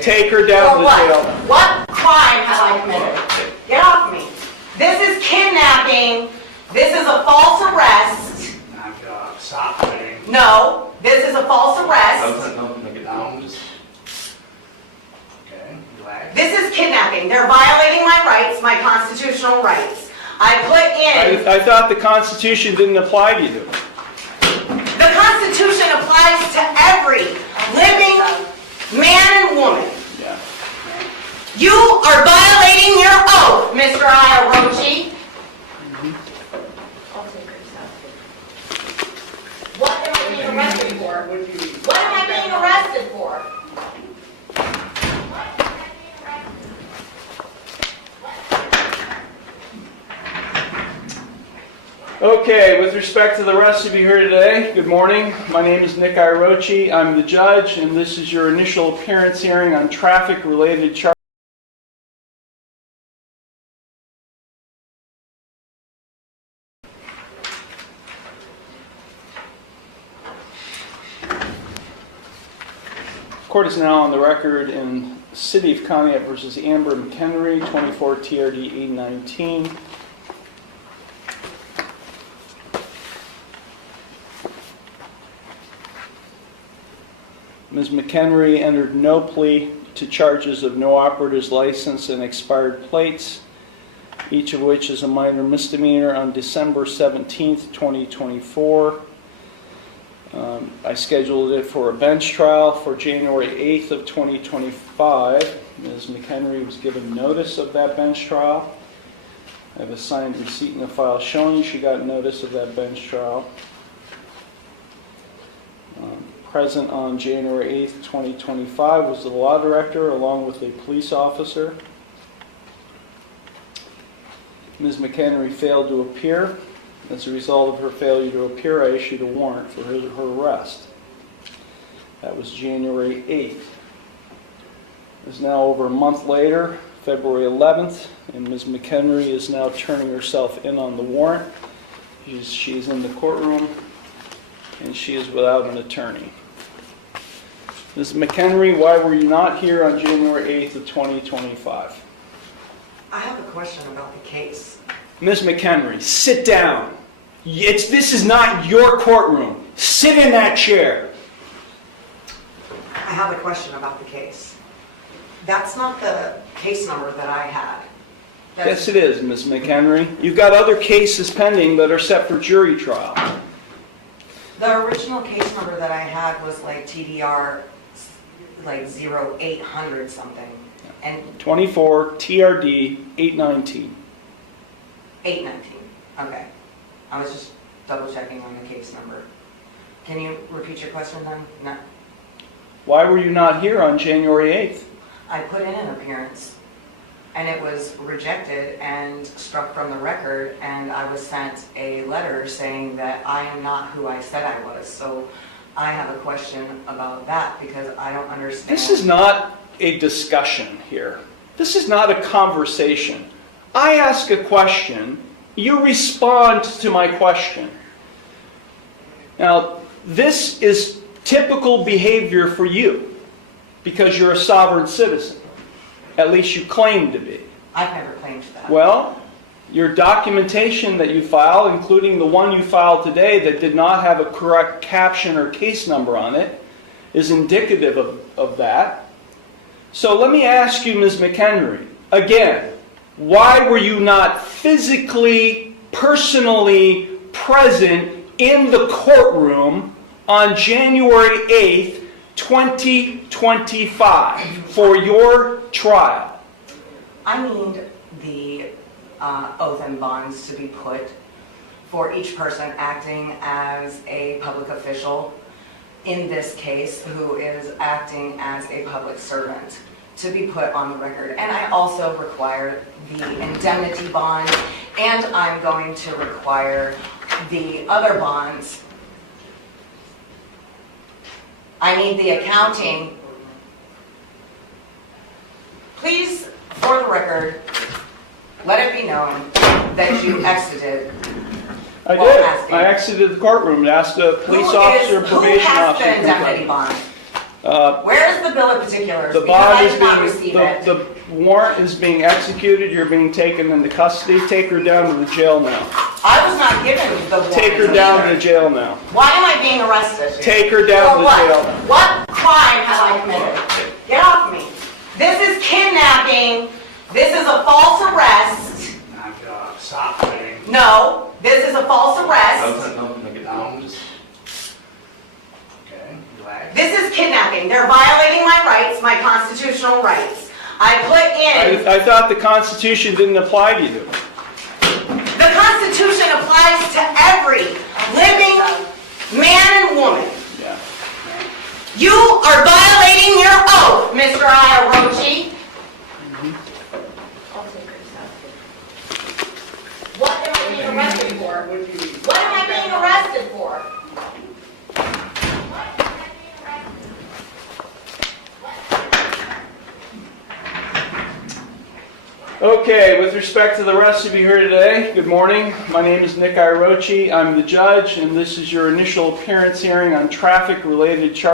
Take her down to jail. What crime have I committed? Get off me. This is kidnapping. This is a false arrest. Stop saying. No, this is a false arrest. Okay, relax. This is kidnapping. They're violating my rights, my constitutional rights. I put in... I thought the Constitution didn't apply to you. The Constitution applies to every living man and woman. Yeah. You are violating your oath, Mr. Iarochi. What am I being arrested for? What am I being arrested for? Okay, with respect to the rest of you here today, good morning. My name is Nick Iarochi. I'm the judge, and this is your initial appearance hearing on traffic-related charges. Court is now on the record in City of Conneaut versus Amber McHenry, 24 TRD 819. Ms. McHenry entered no plea to charges of no operator's license and expired plates, each of which is a minor misdemeanor, on December 17th, 2024. I scheduled it for a bench trial for January 8th of 2025. Ms. McHenry was given notice of that bench trial. I have a signed receipt in the file showing she got notice of that bench trial. Present on January 8th, 2025 was the law director along with a police officer. Ms. McHenry failed to appear. As a result of her failure to appear, I issued a warrant for her arrest. That was January 8th. It's now over a month later, February 11th, and Ms. McHenry is now turning herself in on the warrant. She's in the courtroom, and she is without an attorney. Ms. McHenry, why were you not here on January 8th of 2025? I have a question about the case. Ms. McHenry, sit down. This is not your courtroom. Sit in that chair. I have a question about the case. That's not the case number that I had. Yes, it is, Ms. McHenry. You've got other cases pending that are set for jury trial. The original case number that I had was like TDR, like 0800 something. And 24 TRD 819. 819. Okay. I was just double checking on the case number. Can you repeat your question then? No. Why were you not here on January 8th? I put in an appearance and it was rejected and struck from the record, and I was sent a letter saying that I am not who I said I was. So I have a question about that because I don't understand. This is not a discussion here. This is not a conversation. I ask a question, you respond to my question. Now, this is typical behavior for you because you're a sovereign citizen. At least you claim to be. I've never claimed that. Well, your documentation that you file, including the one you filed today that did not have a correct caption or case number on it, is indicative of that. So let me ask you, Ms. McHenry, again, why were you not physically, personally present in the courtroom on January 8th, 2025 for your trial? I need the oath and bonds to be put for each person acting as a public official in this case who is acting as a public servant to be put on the record. And I also require the indemnity bond, and I'm going to require the other bonds. I need the accounting. Please, for the record, let it be known that you exited. I did. I exited the courtroom and asked a police officer and probation officer. Who has the indemnity bond? Where is the bill of particulars? The Because bond I is did not receive being, it. the warrant is being executed, you're being taken into custody. Take her down to the jail now. I was not given the warrant. Take her down to either. the jail now. Why am I being arrested? Take her down For to the what? jail. What crime have I committed? Get off me. This is kidnapping. This is a false arrest. Stop fighting. No, this is a false arrest. Okay, relax. This is kidnapping. They're violating my rights, my constitutional rights. I put in, I thought the Constitution didn't apply to you. the Constitution applies to every living man and woman. Yeah. You are violating your oath, Mr. Iarochi. What am I being arrested for? What am I being arrested for? Okay, with respect to the rest of you here today, good morning. My name is Nick Iarochi. I'm the judge, and this is your initial appearance hearing on traffic-related charges.